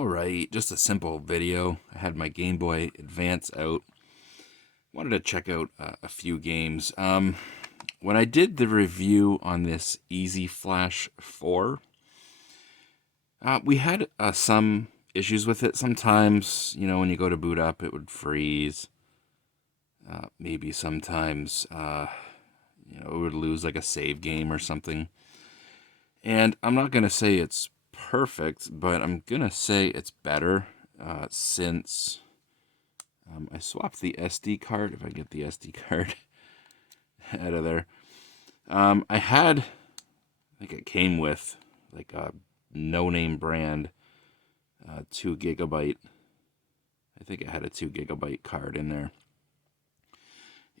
Alright, just a simple video. I had my Game Boy Advance out. Wanted to check out a few games. When I did the review on this Easy Flash 4, we had some issues with it. Sometimes, when you go to boot up, it would freeze. Maybe sometimes, it would lose like a save game or something. And I'm not going to say it's perfect, but I'm going to say it's better since I swapped the SD card, if I get the SD card out of there. I think it came with like a no-name brand 2 gigabyte. I think it had a 2 gigabyte card in there.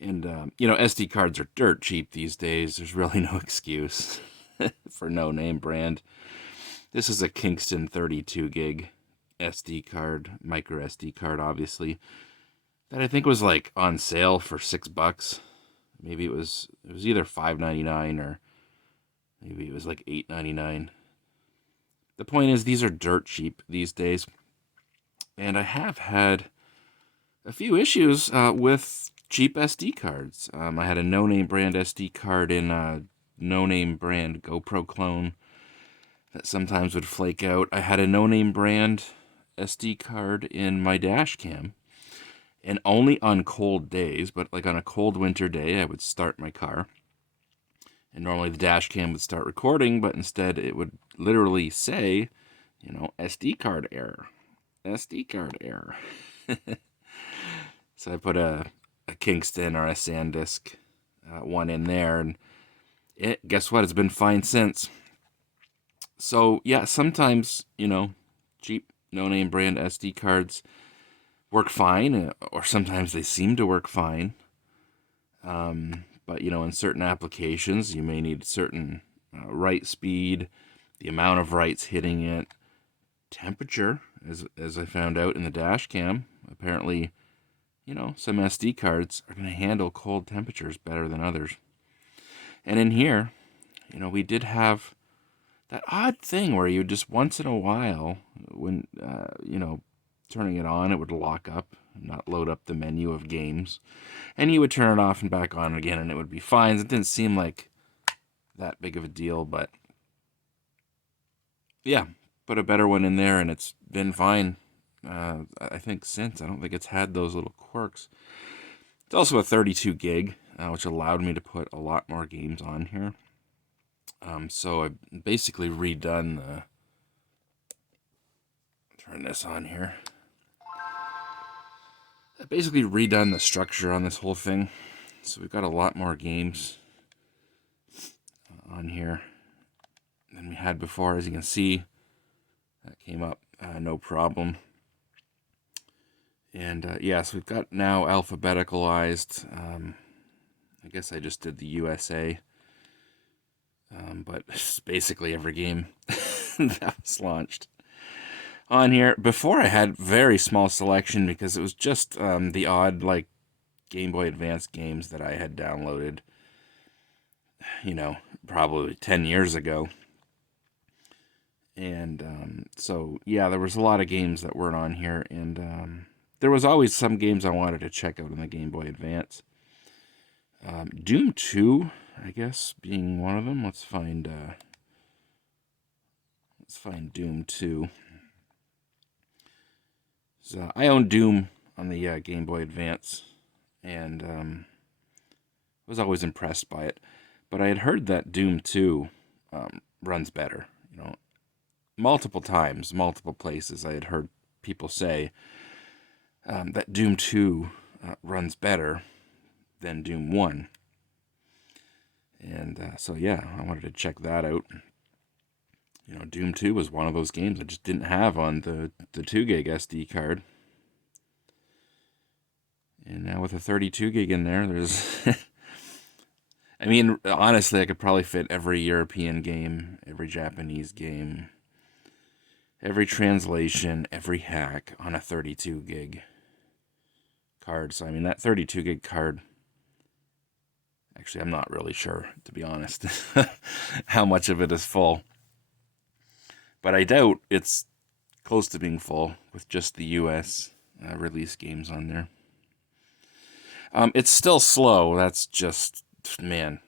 And, SD cards are dirt cheap these days. There's really no excuse for no-name brand. This is a Kingston 32 gig SD card, micro SD card, obviously, that I think was like on sale for $6. Maybe it was either $5.99 or maybe it was like $8.99. The point is, these are dirt cheap these days, and I have had a few issues with cheap SD cards. I had a no-name brand SD card in a no-name brand GoPro clone that sometimes would flake out. I had a no-name brand SD card in my dash cam, and only on cold days, but like on a cold winter day, I would start my car, and normally the dash cam would start recording, but instead it would literally say, SD card error, SD card error. So I put a Kingston or a SanDisk one in there, and guess what? It's been fine since. So yeah, sometimes, cheap no-name brand SD cards work fine, or sometimes they seem to work fine. But, in certain applications, you may need certain write speed, the amount of writes hitting it, temperature, as I found out in the dash cam. Apparently, some SD cards are going to handle cold temperatures better than others. And in here, we did have that odd thing where you just once in a while, when, turning it on, it would lock up, not load up the menu of games. And you would turn it off and back on again, and it would be fine. It didn't seem like that big of a deal, but yeah, put a better one in there, and it's been fine. I think since. I don't think it's had those little quirks. It's also a 32 gig, which allowed me to put a lot more games on here. So I've basically redone the... Turn this on here. I've basically redone the structure on this whole thing. So we've got a lot more games on here than we had before. As you can see, that came up no problem. And so we've got now alphabeticalized. I guess I just did the USA. But it's basically every game that was launched on here. Before, I had very small selection because it was just the odd like Game Boy Advance games that I had downloaded, probably 10 years ago. And so yeah, there was a lot of games that weren't on here, and there was always some games I wanted to check out on the Game Boy Advance. Doom 2, I guess, being one of them. Let's find Doom 2. So I own Doom on the Game Boy Advance, and was always impressed by it. But I had heard that Doom 2 runs better. Multiple times, multiple places, I had heard people say that Doom 2 runs better than Doom 1. And so yeah, I wanted to check that out. Doom 2 was one of those games I just didn't have on the 2 gig SD card. And now with a 32 gig in there, there's... I mean, honestly, I could probably fit every European game, every Japanese game, every translation, every hack on a 32 gig card. So, I mean, that 32 gig card... Actually, I'm not really sure, to be honest, how much of it is full. But I doubt it's close to being full with just the US release games on there. It's still slow. That's just, man.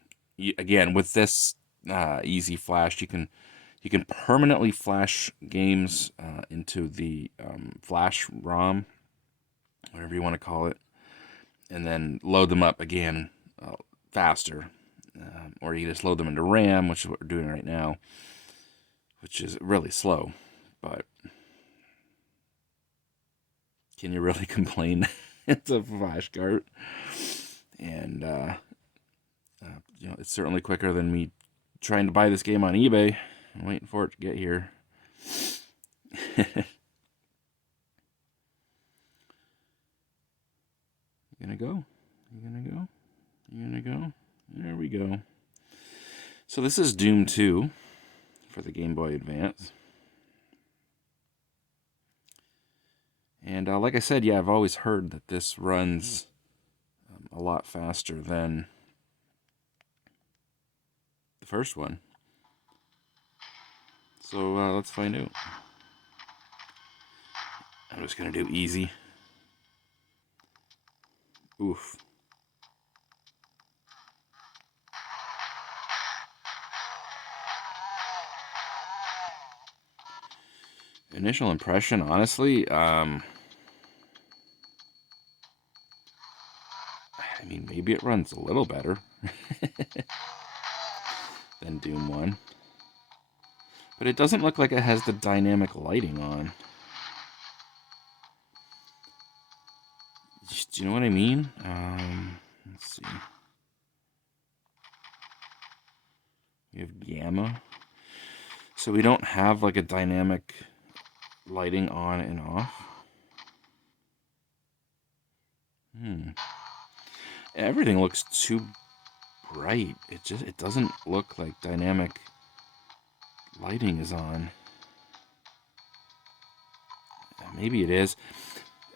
Again, with this easy flash, you can permanently flash games into the flash ROM, whatever you want to call it, and then load them up again faster. Or you just load them into RAM, which is what we're doing right now, which is really slow. But can you really complain? It's a flashcart, and it's certainly quicker than me trying to buy this game on eBay. I'm waiting for it to get here. You gonna go? You gonna go? You gonna go? There we go. So this is Doom 2 for the Game Boy Advance. And like I said, yeah, I've always heard that this runs a lot faster than the first one. So let's find out. I'm just going to do easy. Oof. Initial impression, honestly, I mean, maybe it runs a little better than Doom 1. But it doesn't look like it has the dynamic lighting on. Do you know what I mean? Let's see. We have gamma. So we don't have like a dynamic lighting on and off. Everything looks too bright. It doesn't look like dynamic lighting is on. Maybe it is.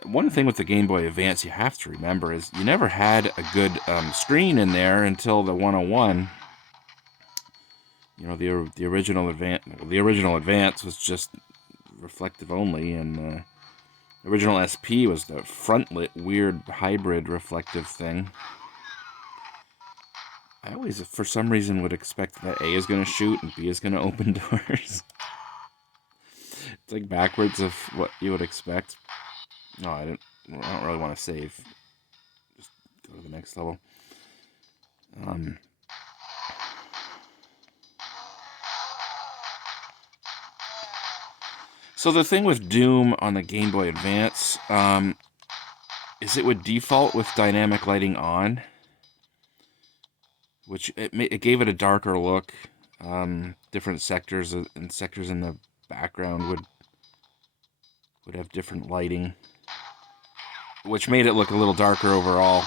One thing with the Game Boy Advance you have to remember is you never had a good screen in there until the 101. You know, the original Advance was just reflective only, and the original SP was the front-lit weird hybrid reflective thing. I always, for some reason, would expect that A is going to shoot and B is going to open doors. It's like backwards of what you would expect. No, I don't really want to save. Just go to the next level. So the thing with Doom on the Game Boy Advance is it would default with dynamic lighting on, which it gave it a darker look. Different sectors and sectors in the background would have different lighting, which made it look a little darker overall.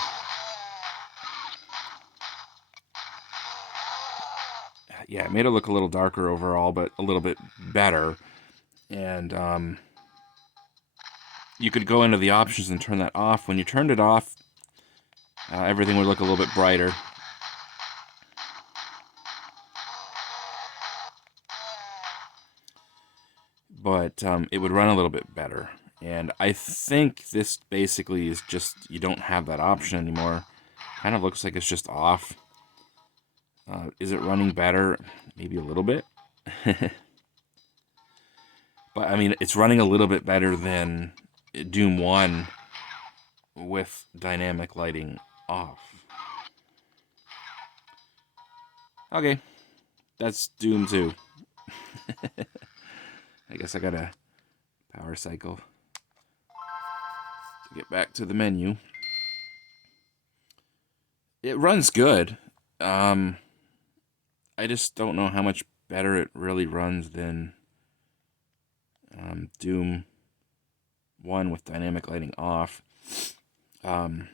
Yeah, it made it look a little darker overall, but a little bit better. And you could go into the options and turn that off. When you turned it off, everything would look a little bit brighter. But it would run a little bit better. And I think this basically is just, you don't have that option anymore. Kind of looks like it's just off. Is it running better? Maybe a little bit. But, I mean, it's running a little bit better than Doom 1 with dynamic lighting off. Okay. That's Doom 2. I guess I gotta power cycle to get back to the menu. It runs good. I just don't know how much better it really runs than Doom 1 with dynamic lighting off. But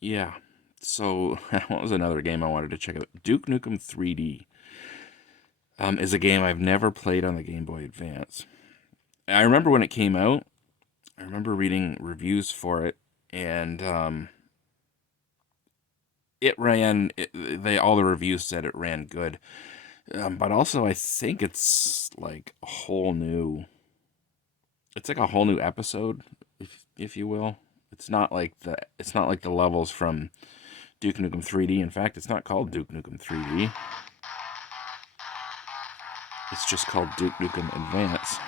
yeah, so what was another game I wanted to check out? Duke Nukem 3D is a game I've never played on the Game Boy Advance. I remember when it came out, I remember reading reviews for it, and it ran, all the reviews said it ran good. But also, I think it's like a whole new. It's like a whole new episode, if you will. It's not like the levels from Duke Nukem 3D. In fact, it's not called Duke Nukem 3D. It's just called Duke Nukem Advance.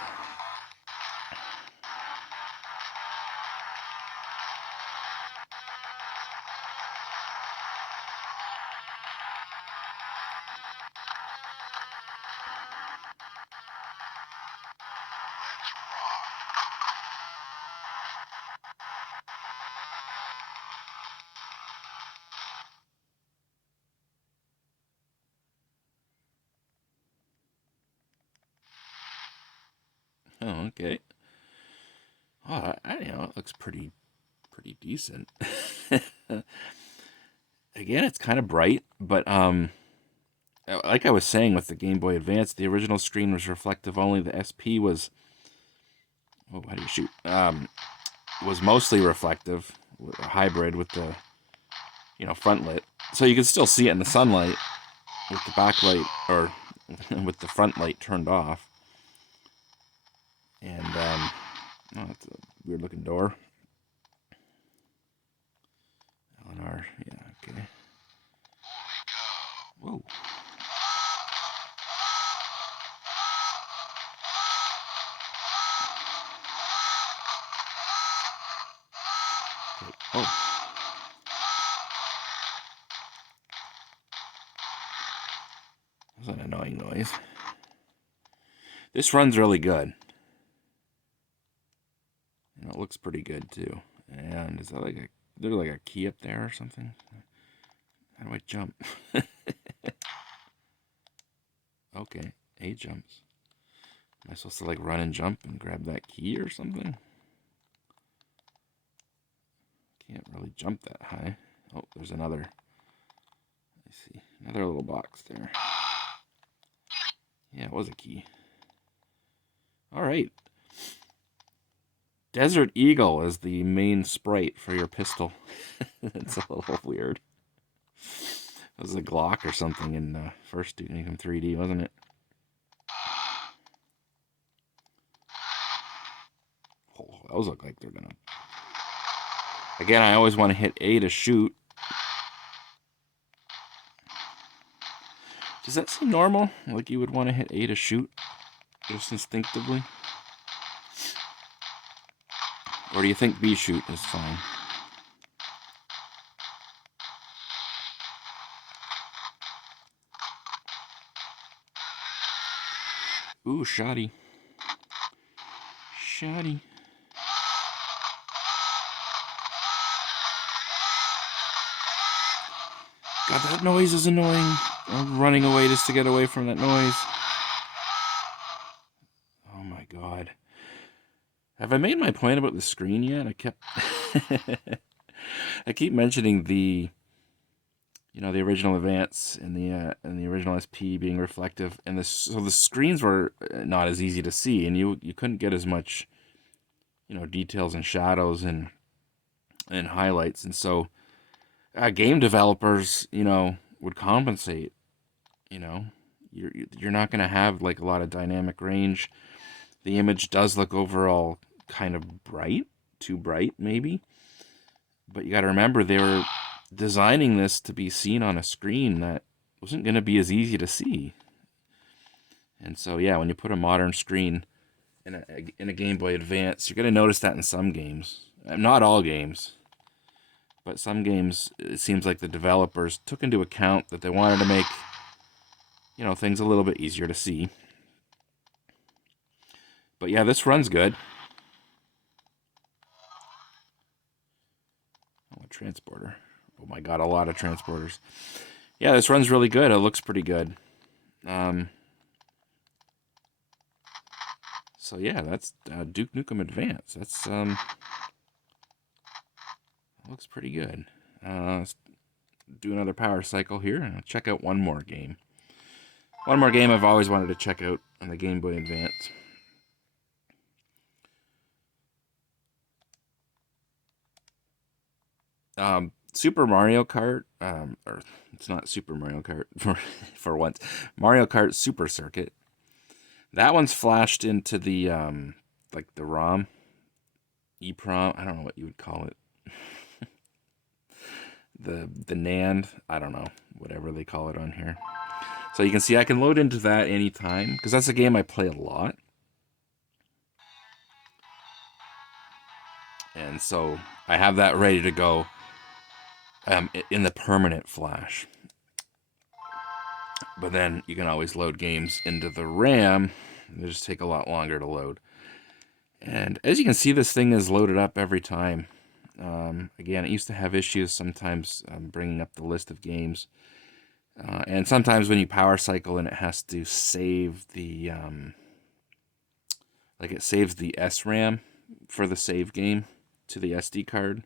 Oh, okay. Oh, it looks pretty decent. Again, it's kind of bright, but like I was saying with the Game Boy Advance, the original screen was reflective only. The SP was, oh, how do you shoot? Was mostly reflective, a hybrid with the, front lit, so you could still see it in the sunlight with the backlight or with the front light turned off. And oh, that's a weird looking door. LNR, yeah, okay. Whoa. Okay. Oh. That's an annoying noise. This runs really good. And it looks pretty good too. And is that there's like a key up there or something? How do I jump? Okay, A jumps. Am I supposed to like run and jump and grab that key or something? Can't really jump that high. Oh, there's another. I see. Another little box there. Yeah, it was a key. All right. Desert Eagle is the main sprite for your pistol. It's a little weird. It was a Glock or something in first Duke Nukem 3D, wasn't it? Oh, those look like they're gonna. Again, I always want to hit A to shoot. Does that seem normal? Like you would want to hit A to shoot? Just instinctively? Or do you think B shoot is fine? Ooh, shoddy. Shoddy. God, that noise is annoying. I'm running away just to get away from that noise. Oh my god. Have I made my point about the screen yet? I keep mentioning the the original Advance and the original SP being reflective, and so the screens were not as easy to see, and you couldn't get as much details and shadows and highlights, and so game developers would compensate. You're not going to have like a lot of dynamic range. The image does look overall kind of bright, too bright maybe, but you got to remember they were designing this to be seen on a screen that wasn't going to be as easy to see. And so yeah, when you put a modern screen in a Game Boy Advance, you're going to notice that in some games. Not all games, but some games it seems like the developers took into account that they wanted to make things a little bit easier to see. But yeah, this runs good. Oh, a transporter. Oh my god, a lot of transporters. Yeah, this runs really good. It looks pretty good. So yeah, that's Duke Nukem Advance. That's looks pretty good. Let's do another power cycle here and check out one more game. One more game I've always wanted to check out on the Game Boy Advance. Super Mario Kart, or it's not Super Mario Kart for once, Mario Kart Super Circuit. That one's flashed into the like the ROM, EEPROM. I don't know what you would call it. the NAND. I don't know, whatever they call it on here. So you can see I can load into that anytime because that's a game I play a lot. And so I have that ready to go in the permanent flash. But then you can always load games into the RAM. They just take a lot longer to load. And as you can see, this thing is loaded up every time. Again, it used to have issues sometimes bringing up the list of games. And sometimes when you power cycle and it has to save the... like it saves the SRAM for the save game to the SD card.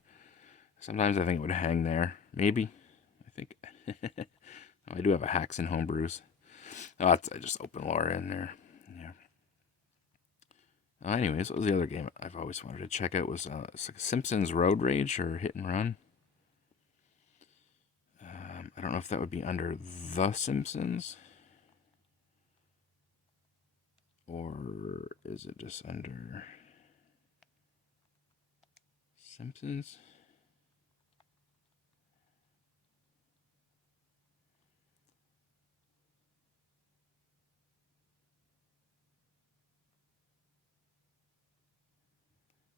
Sometimes I think it would hang there. Maybe. I think... Oh, I do have a hacks and homebrews. Oh, I just open Laura in there. Yeah. Anyways, what was the other game I've always wanted to check out? Was it's like Simpsons Road Rage or Hit and Run. I don't know if that would be under The Simpsons. Or is it just under Simpsons?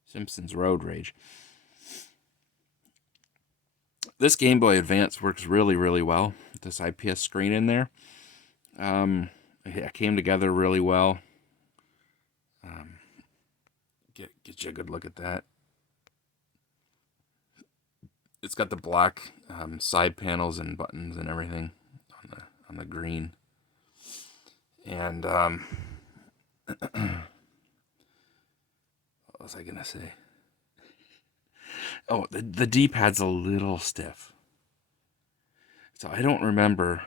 Simpsons Road Rage. This Game Boy Advance works really, really well with this IPS screen in there. It came together really well. Get you a good look at that. It's got the black side panels and buttons and everything on the green. And what was I gonna say? Oh, the D-pad's a little stiff. So I don't remember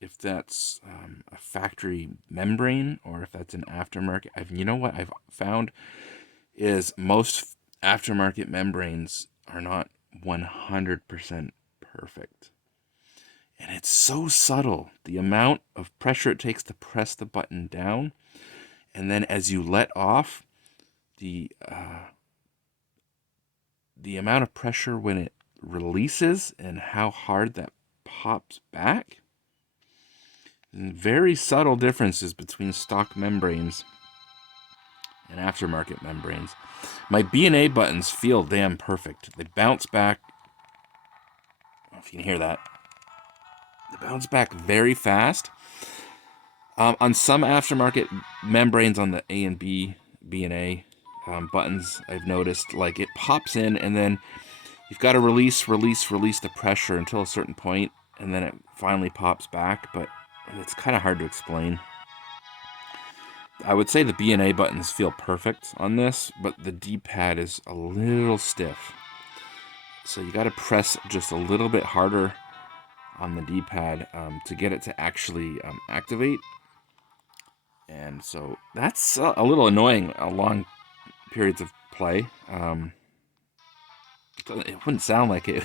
if that's a factory membrane or if that's an aftermarket. You know what I've found is most aftermarket membranes are not 100% perfect. And it's so subtle. The amount of pressure it takes to press the button down, and then as you let off, the amount of pressure when it releases and how hard that pops back. And very subtle differences between stock membranes and aftermarket membranes. My B&A buttons feel damn perfect. They bounce back. I don't know if you can hear that. They bounce back very fast. On some aftermarket membranes on the A and B, B&A buttons, I've noticed like it pops in and then you've got to release the pressure until a certain point, and then it finally pops back, but it's kind of hard to explain. I would say the B&A buttons feel perfect on this, but the D-pad is a little stiff. So you got to press just a little bit harder on the D-pad to get it to actually activate. And so that's a little annoying long periods of play. It wouldn't sound like it.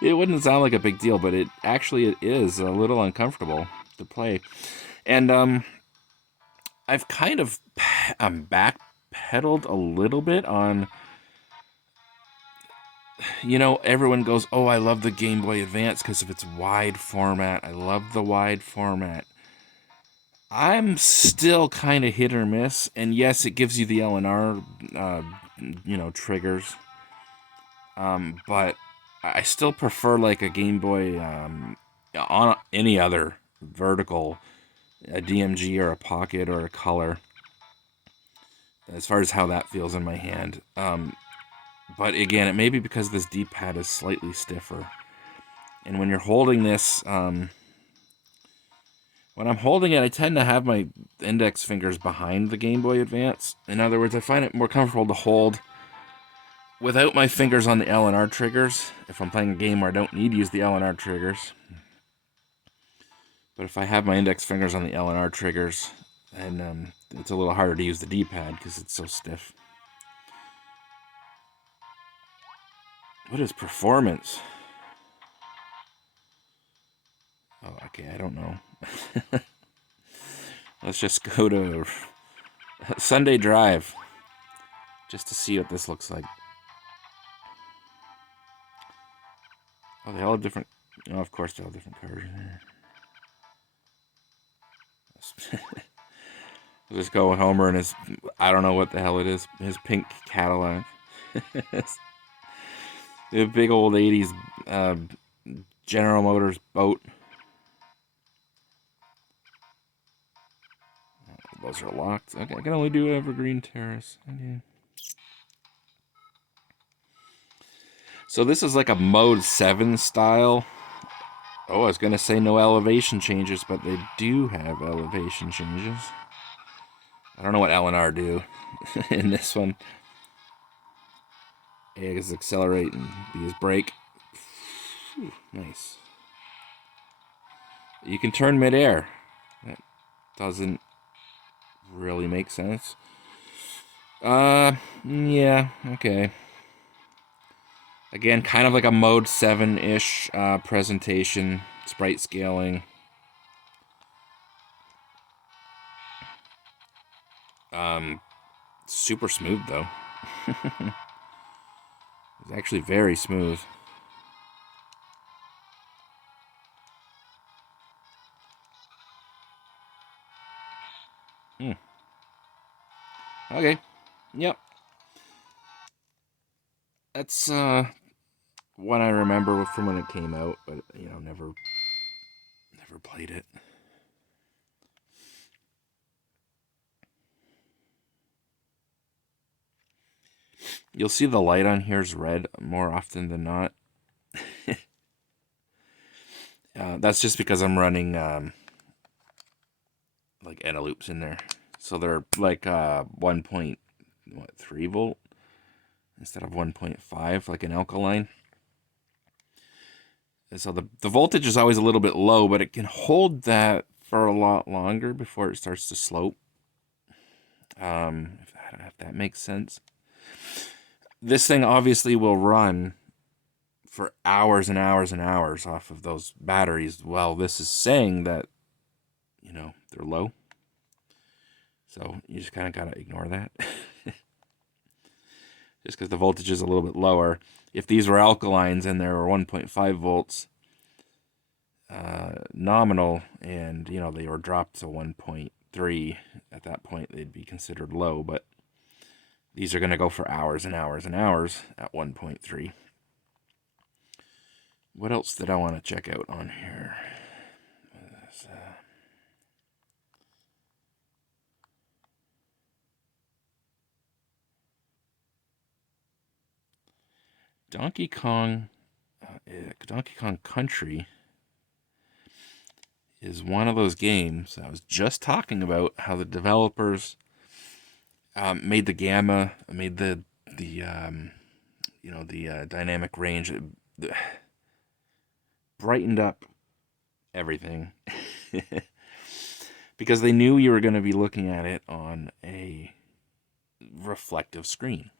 It wouldn't sound like a big deal, but it is a little uncomfortable to play. And I've kind of backpedaled a little bit on, everyone goes, oh, I love the Game Boy Advance because of its wide format. I love the wide format. I'm still kind of hit or miss, and yes, it gives you the LNR, triggers. But I still prefer like a Game Boy on any other vertical, a DMG or a Pocket or a Color, as far as how that feels in my hand. But again, it may be because this D-pad is slightly stiffer. And when you're holding this, when I'm holding it, I tend to have my index fingers behind the Game Boy Advance. In other words, I find it more comfortable to hold without my fingers on the L and R triggers, if I'm playing a game where I don't need to use the L and R triggers. But if I have my index fingers on the L and R triggers, then it's a little harder to use the D-pad because it's so stiff. What is performance? Oh, okay, I don't know. Let's just go to Sunday Drive just to see what this looks like. Oh, they all have different... Oh, of course they all have different cars. I'll just go with Homer and his... I don't know what the hell it is. His pink Cadillac. The big old 80s General Motors boat. Those are locked. Okay, I can only do Evergreen Terrace. Okay. So this is like a Mode 7 style. Oh, I was going to say no elevation changes, but they do have elevation changes. I don't know what L and R do in this one. A is accelerate and B is brake. Whew, nice. You can turn midair. That doesn't really make sense. Yeah, okay. Again, kind of like a Mode 7-ish presentation, sprite scaling. Super smooth, though. It's actually very smooth. Okay. Yep. That's one I remember from when it came out, but you know, never played it. You'll see the light on here is red more often than not. That's just because I'm running like ETA loops in there, so they're like 1.3 volt instead of 1.5 like an alkaline. And so the voltage is always a little bit low, but it can hold that for a lot longer before it starts to slope. If that makes sense. This thing obviously will run for hours and hours and hours off of those batteries. Well, this is saying that, you know, they're low. So you just kind of got to ignore that. Just because the voltage is a little bit lower. If these were alkalines and there were 1.5 volts nominal, and, you know, they were dropped to 1.3, at that point they'd be considered low. But these are going to go for hours and hours and hours at 1.3. What else did I want to check out on here? Donkey Kong Country is one of those games I was just talking about. How the developers made the gamma, made the dynamic range, brightened up everything because they knew you were going to be looking at it on a reflective screen,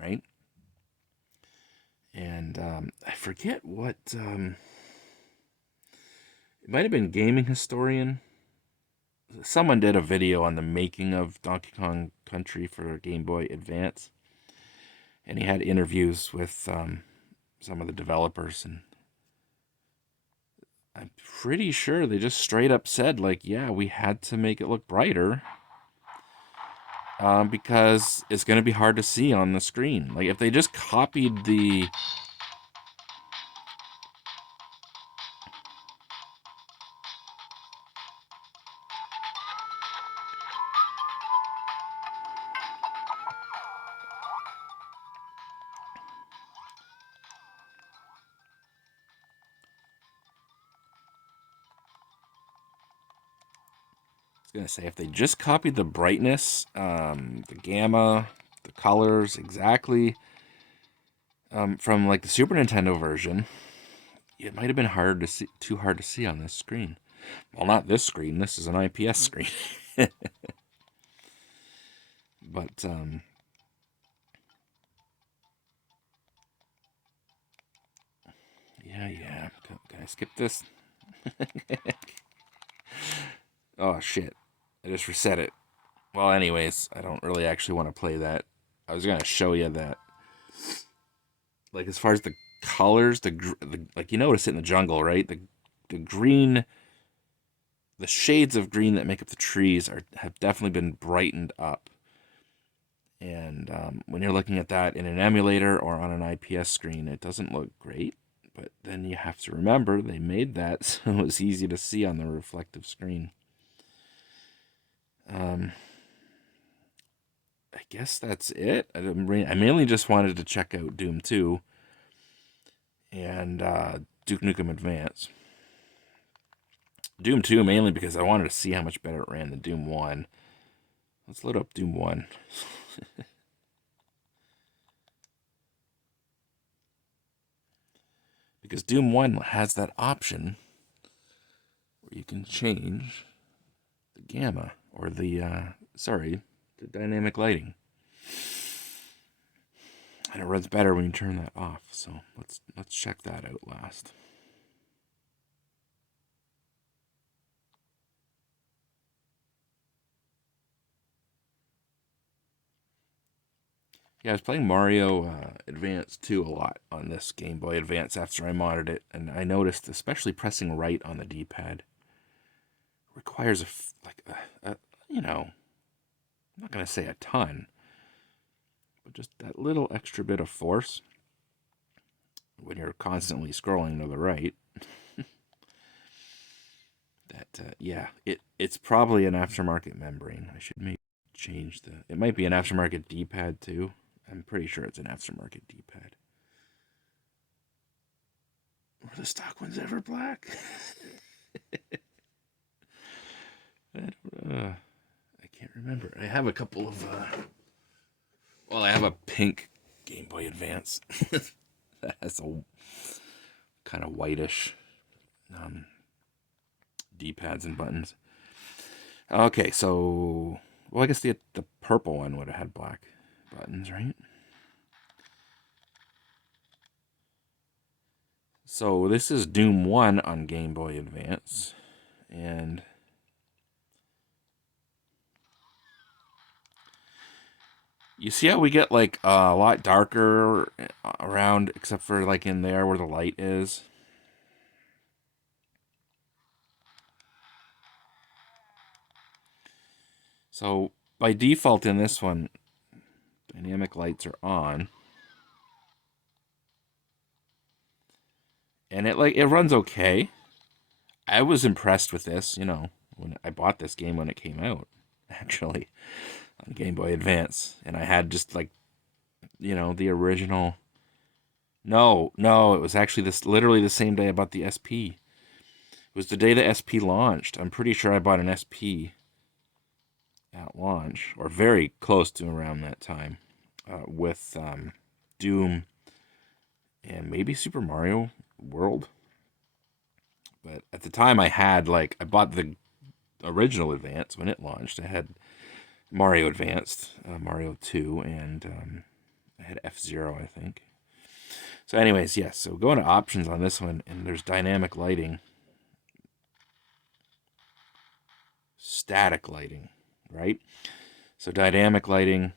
right? And I forget what it might have been Gaming Historian. Someone did a video on the making of Donkey Kong Country for Game Boy Advance, and he had interviews with some of the developers, and I'm pretty sure they just straight up said, like, yeah, we had to make it look brighter because it's going to be hard to see on the screen. Like, if they just copied the... Gonna say, if they just copied the brightness, the gamma, the colors exactly from like the Super Nintendo version, it might have been too hard to see on this screen. Well, not this screen. This is an IPS screen. But I skip this? Oh, shit. I just reset it. Well, anyways, I don't really actually want to play that. I was going to show you that. Like, as far as the colors, like, you notice it in the jungle, right? The green, the shades of green that make up the trees have definitely been brightened up. And when you're looking at that in an emulator or on an IPS screen, it doesn't look great. But then you have to remember they made that so it's easy to see on the reflective screen. I guess that's it. I mainly just wanted to check out Doom 2 and Duke Nukem Advance. Doom 2 mainly because I wanted to see how much better it ran than Doom 1. Let's load up Doom 1. Because Doom 1 has that option where you can change the gamma, or the dynamic lighting. And it runs better when you turn that off. So let's check that out last. Yeah, I was playing Mario Advance 2 a lot on this Game Boy Advance after I modded it, and I noticed, especially pressing right on the D-pad, requires a you know, I'm not going to say a ton, but just that little extra bit of force when you're constantly scrolling to the right. Yeah, it's probably an aftermarket membrane. I should maybe change it might be an aftermarket D-pad too. I'm pretty sure it's an aftermarket D-pad. Were the stock ones ever black? I can't remember. I have a couple of I have a pink Game Boy Advance that has a kind of whitish D-pads and buttons. Okay, so I guess the purple one would have had black buttons, right? So this is Doom 1 on Game Boy Advance, and you see how we get like a lot darker around, except for like in there where the light is. So by default in this one, dynamic lights are on. And it runs okay. I was impressed with this, when I bought this game when it came out, actually, on Game Boy Advance. And I had just like, the original. No, it was actually literally the same day I bought the SP. It was the day the SP launched. I'm pretty sure I bought an SP at launch, or very close to around that time, with Doom and maybe Super Mario World. But at the time I bought the original Advance when it launched. I had Mario Advanced, Mario 2, and I had F-Zero, I think. So anyways, yes, so going to options on this one, and there's dynamic lighting. Static lighting, right? So dynamic lighting,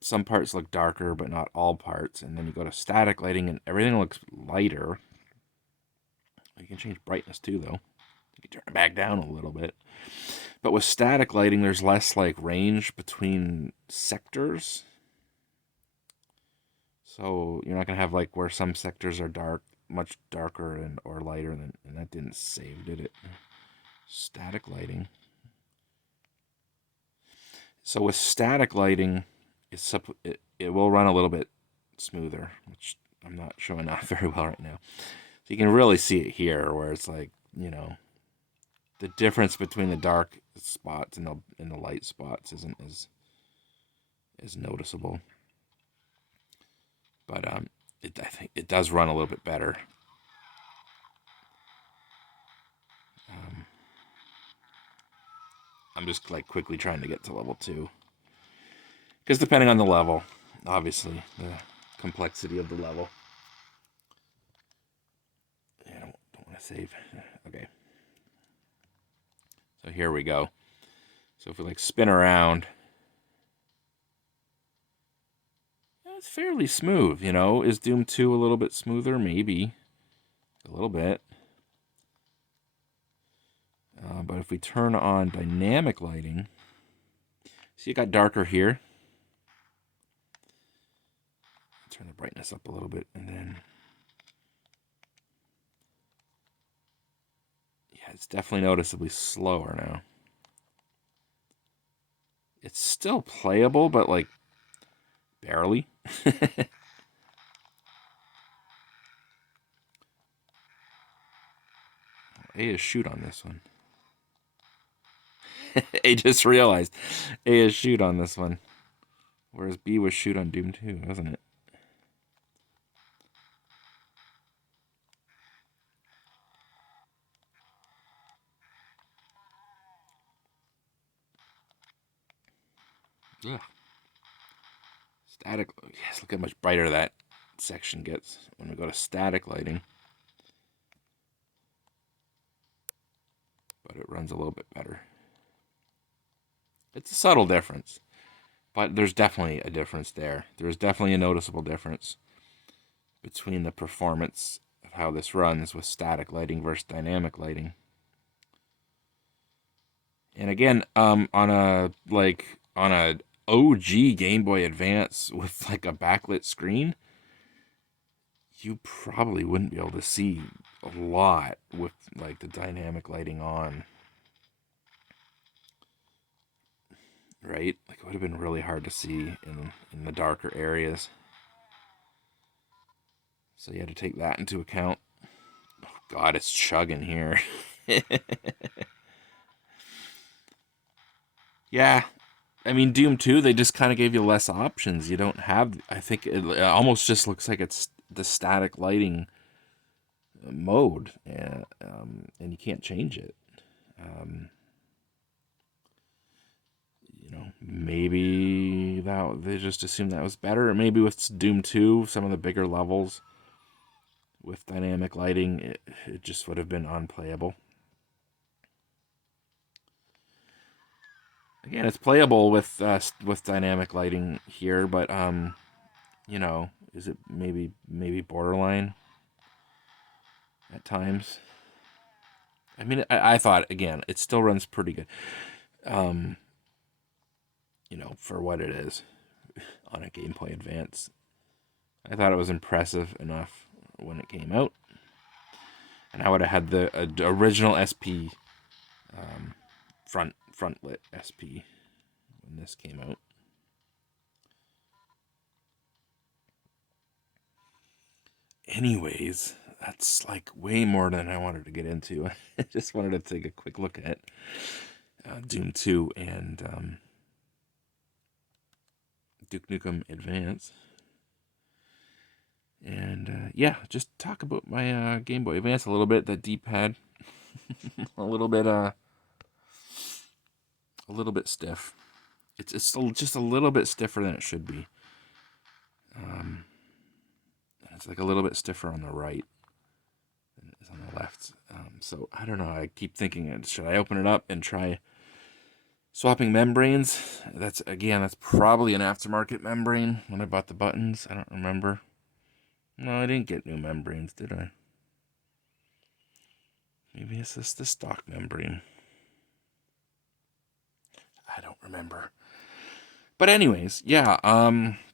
some parts look darker, but not all parts. And then you go to static lighting, and everything looks lighter. You can change brightness too, though. You can turn it back down a little bit. But with static lighting, there's less like range between sectors. So you're not gonna have like where some sectors are dark, much darker or lighter than, and that didn't save, did it? Static lighting. So with static lighting, it will run a little bit smoother, which I'm not showing off very well right now. So you can really see it here, where it's like, the difference between the dark spots and the light spots isn't as noticeable. But I think it does run a little bit better. I'm just like quickly trying to get to level 2. Because depending on the level, obviously, the complexity of the level. I don't want to save. Okay. So here we go. So if we like spin around, it's fairly smooth, you know. Is Doom 2 a little bit smoother? Maybe. A little bit. But if we turn on dynamic lighting, see it got darker here. Turn the brightness up a little bit, and then yeah, it's definitely noticeably slower now. It's still playable, but like barely. A is shoot on this one. A just realized A is shoot on this one, whereas B was shoot on Doom 2, wasn't it? Yeah. Static. Yes, look how much brighter that section gets when we go to static lighting. But it runs a little bit better. It's a subtle difference, but there's definitely a difference there. There's definitely a noticeable difference between the performance of how this runs with static lighting versus dynamic lighting. And again, on a OG Game Boy Advance with like a backlit screen, you probably wouldn't be able to see a lot with like the dynamic lighting on. Right? Like it would have been really hard to see in the darker areas. So you had to take that into account. Oh God, it's chugging here. Yeah. I mean, Doom 2, they just kind of gave you less options. You don't have, I think it almost just looks like it's the static lighting mode, and you can't change it. You know, maybe that they just assumed that was better. Or maybe with Doom 2, some of the bigger levels with dynamic lighting, it just would have been unplayable. Again, it's playable with dynamic lighting here, but you know, is it maybe borderline at times? I mean, I thought again, it still runs pretty good. You know, for what it is on a Game Boy Advance, I thought it was impressive enough when it came out, and I would have had the original SP front lit SP when this came out. Anyways, that's like way more than I wanted to get into. I just wanted to take a quick look at Doom 2 and Duke Nukem Advance. And yeah, just talk about my Game Boy Advance a little bit. The D-pad, a little bit stiff. It's still just a little bit stiffer than it should be. It's like a little bit stiffer on the right than it is on the left. So I don't know. I keep thinking, should I open it up and try swapping membranes? That's probably an aftermarket membrane when I bought the buttons. I don't remember. No, I didn't get new membranes, did I? Maybe it's just the stock membrane. I don't remember. But anyways, yeah,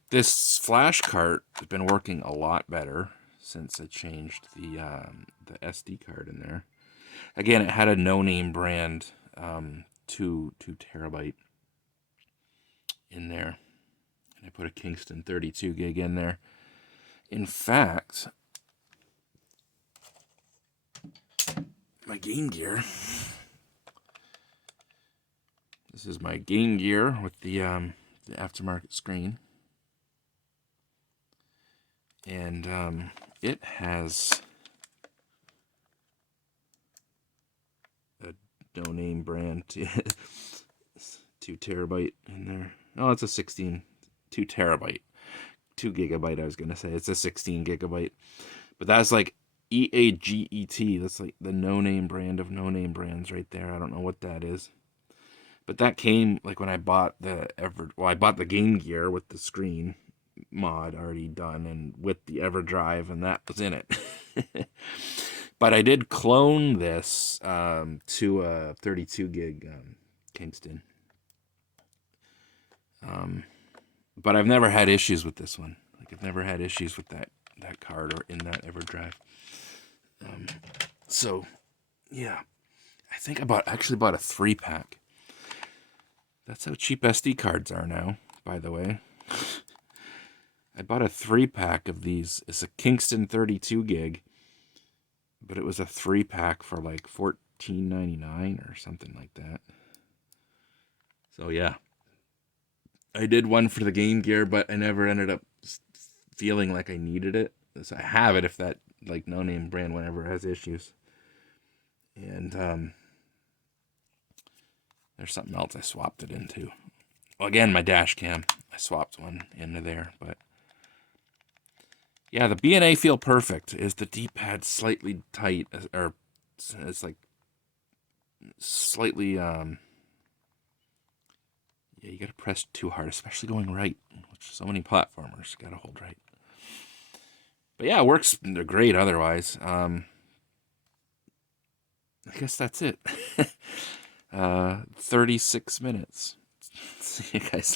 this flashcart has been working a lot better since I changed the SD card in there. Again, it had a no-name brand 2 terabyte in there. And I put a Kingston 32 gig in there. In fact, my Game Gear. This is my Game Gear with the aftermarket screen. And it has a no-name brand 2 terabyte in there. Oh, it's a 2 terabyte. 2 gigabyte, I was going to say. It's a 16 gigabyte. But that's like EAGET. That's like the no-name brand of no-name brands right there. I don't know what that is. But that came like when I bought I bought the Game Gear with the screen mod already done and with the EverDrive, and that was in it. But I did clone this to a 32 gig Kingston. But I've never had issues with this one. Like I've never had issues with that card or in that EverDrive. So yeah, I think I actually bought a 3-pack. That's how cheap SD cards are now, by the way. I bought a 3-pack of these. It's a Kingston 32 gig, but it was a 3-pack for like $14.99 or something like that. So yeah, I did one for the Game Gear, but I never ended up feeling like I needed it. So I have it if that like no-name brand whenever has issues. And there's something else I swapped it into. Well, again, my dash cam. I swapped one into there, but yeah, the B&A feel perfect. Is the D-pad slightly tight, or it's like slightly yeah, you gotta press too hard, especially going right, which so many platformers gotta hold right. But yeah, it works great otherwise. I guess that's it. 36 minutes. See you guys later.